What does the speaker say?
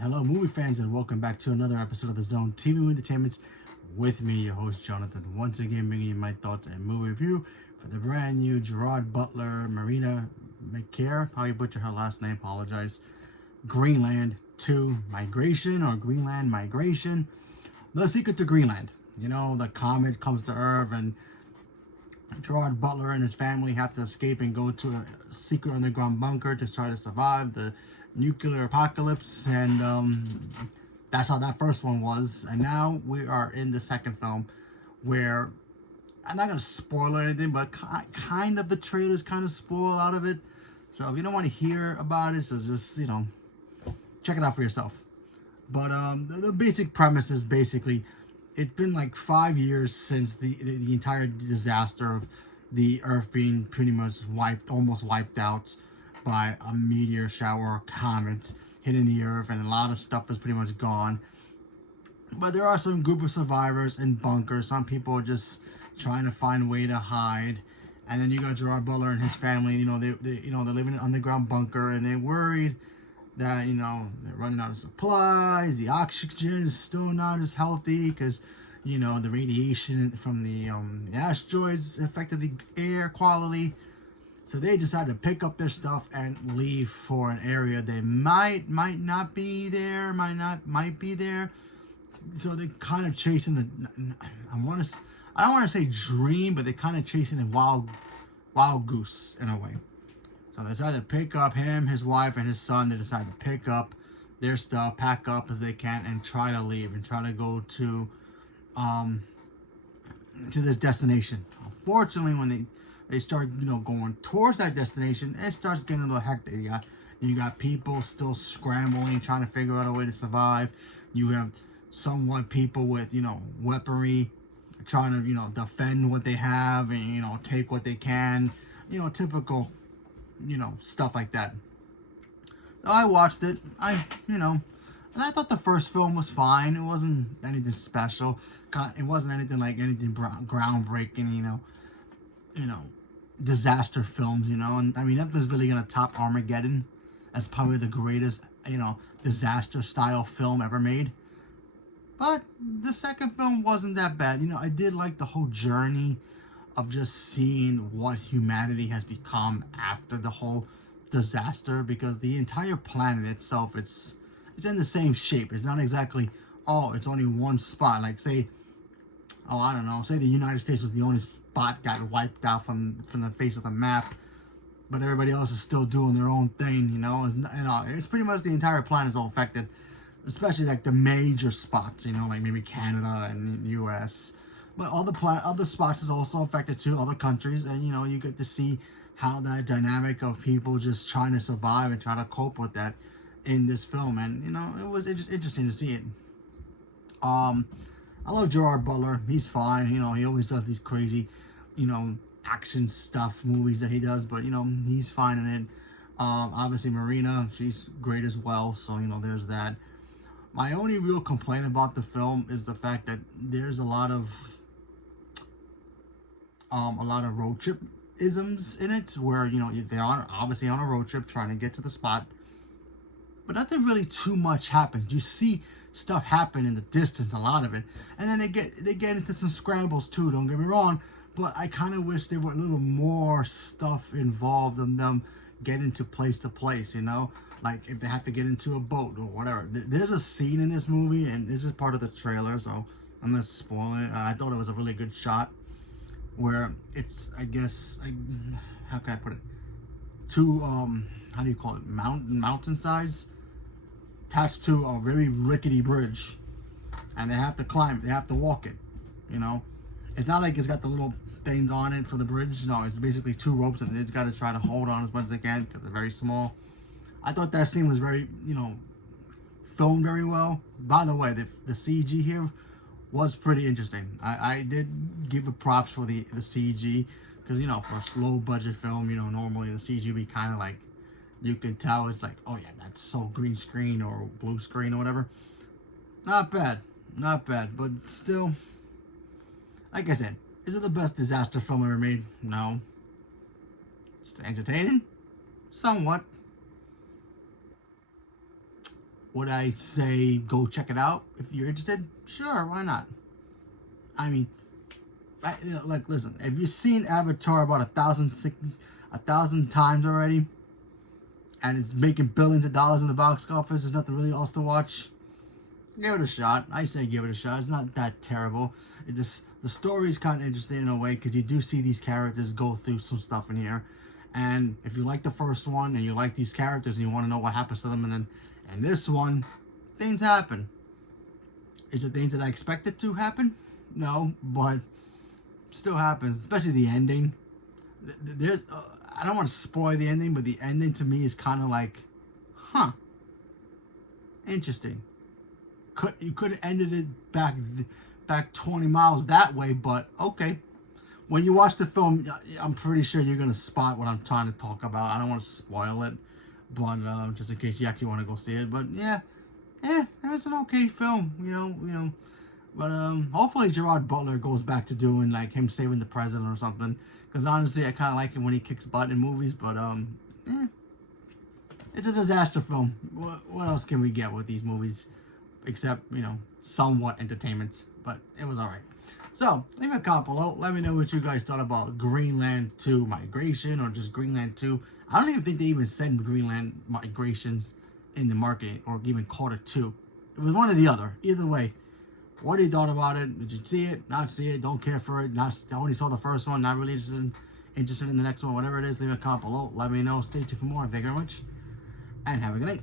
Hello, movie fans, and welcome back to another episode of the Zone TV Entertainments with me, your host Jonathan. Once again, bringing you my thoughts and movie review for the brand new Gerard Butler, Marina McCare, probably butcher her last name, apologize. Greenland 2 Migration or Greenland Migration. The Secret to Greenland. You know, the comet comes to Earth and Gerard Butler and his family have to escape and go to a secret underground bunker to try to survive the nuclear apocalypse, and that's how that first one was. And now we are in the second film, where I'm not gonna spoil anything, but kind of the trailers kind of spoil out of it. So if you don't want to hear about it, so just check it out for yourself. But the basic premise is basically it's been like 5 years since the entire disaster of the Earth being pretty much almost wiped out by a meteor shower or comet hitting the Earth, and a lot of stuff is pretty much gone. But there are some group of survivors in bunkers. Some people are just trying to find a way to hide. And then you got Gerard Butler and his family. They live in an underground bunker, and they're worried that they're running out of supplies. The oxygen is still not as healthy because the radiation from the asteroids affected the air quality. So they decided to pick up their stuff and leave for an area they might not be there, might be there. So they're kind of chasing I don't want to say dream, but they're kind of chasing a wild goose in a way. So they decided to pick up him, his wife, and his son. They decided to pick up their stuff, pack up as they can, and try to leave and try to go to this destination. Unfortunately, when they start going towards that destination, it starts getting a little hectic. You got people still scrambling, trying to figure out a way to survive. You have somewhat people with weaponry, trying to defend what they have and take what they can. Typical stuff like that. So I watched it. And I thought the first film was fine. It wasn't anything special. It wasn't anything groundbreaking. Disaster films. And I mean, nothing's really gonna top Armageddon as probably the greatest disaster style film ever made. But the second film wasn't that bad. I did like the whole journey of just seeing what humanity has become after the whole disaster, because the entire planet itself, it's in the same shape. It's not exactly, it's only one spot. Like say the United States was the only spot got wiped out from the face of the map, but everybody else is still doing their own thing. It's pretty much the entire planet is all affected, especially like the major spots. Like maybe Canada and US. But other spots is also affected too, other countries, and you get to see how that dynamic of people just trying to survive and try to cope with that in this film, and it was just interesting to see it. I love Gerard Butler. He's fine. He always does these crazy, action stuff movies that he does, but he's fine in it. Obviously Marina, she's great as well. So there's that. My only real complaint about the film is the fact that there's a lot of road trip isms in it, where they're obviously on a road trip trying to get to the spot, but nothing really too much happens. You see stuff happen in the distance, a lot of it, and then they get into some scrambles too. Don't get me wrong, but I kind of wish there were a little more stuff involved in them getting to place, like if they have to get into a boat or whatever. There's a scene in this movie, and this is part of the trailer, so I'm not spoiling it. I thought it was a really good shot, where it's, I guess, how can I put it? Two, how do you call it? Mountainsides attached to a very rickety bridge, and they have to climb it. They have to walk it. It's not like it's got the little things on it for the bridge. No, it's basically two ropes, and it's got to try to hold on as much as they can because they're very small. I thought that scene was very, filmed very well. By the way, the CG here was pretty interesting. I did give it props for the CG, because for a slow budget film, normally the CG be kind of like, you can tell it's like, oh yeah, that's so green screen or blue screen or whatever. Not bad, but still, like I said, is it the best disaster film ever made? No. It's entertaining, somewhat. Would I say go check it out if you're interested? Sure, why not? I mean, like, listen, if you've seen Avatar about 1,000 times already, and it's making billions of dollars in the box office, there's nothing really else to watch. Give it a shot. I say give it a shot. It's not that terrible. The story is kind of interesting in a way because you do see these characters go through some stuff in here, and if you like the first one and you like these characters and you want to know what happens to them, and then and this one, things happen. Is it things that I expected to happen? No, but still happens. Especially the ending. There's I don't want to spoil the ending, but the ending to me is kind of like, huh, interesting. You could have ended it back 20 miles that way, but okay. When you watch the film, I'm pretty sure you're gonna spot what I'm trying to talk about. I don't want to spoil it, but just in case you actually want to go see it. But yeah, it was an okay film, you know. But hopefully Gerard Butler goes back to doing like him saving the president or something. Because honestly, I kind of like it when he kicks butt in movies. But it's a disaster film. What else can we get with these movies? Except, somewhat entertainment. But it was alright. So, leave a comment below. Let me know what you guys thought about Greenland 2 Migration or just Greenland 2. I don't even think they even said Greenland Migrations in the marketing or even called it 2. It was one or the other. Either way, what do you thought about it? Did you see it? Not see it? Don't care for it? I only saw the first one. Not really interested in the next one. Whatever it is, leave a comment below. Let me know. Stay tuned for more. Thank you very much. And have a good night.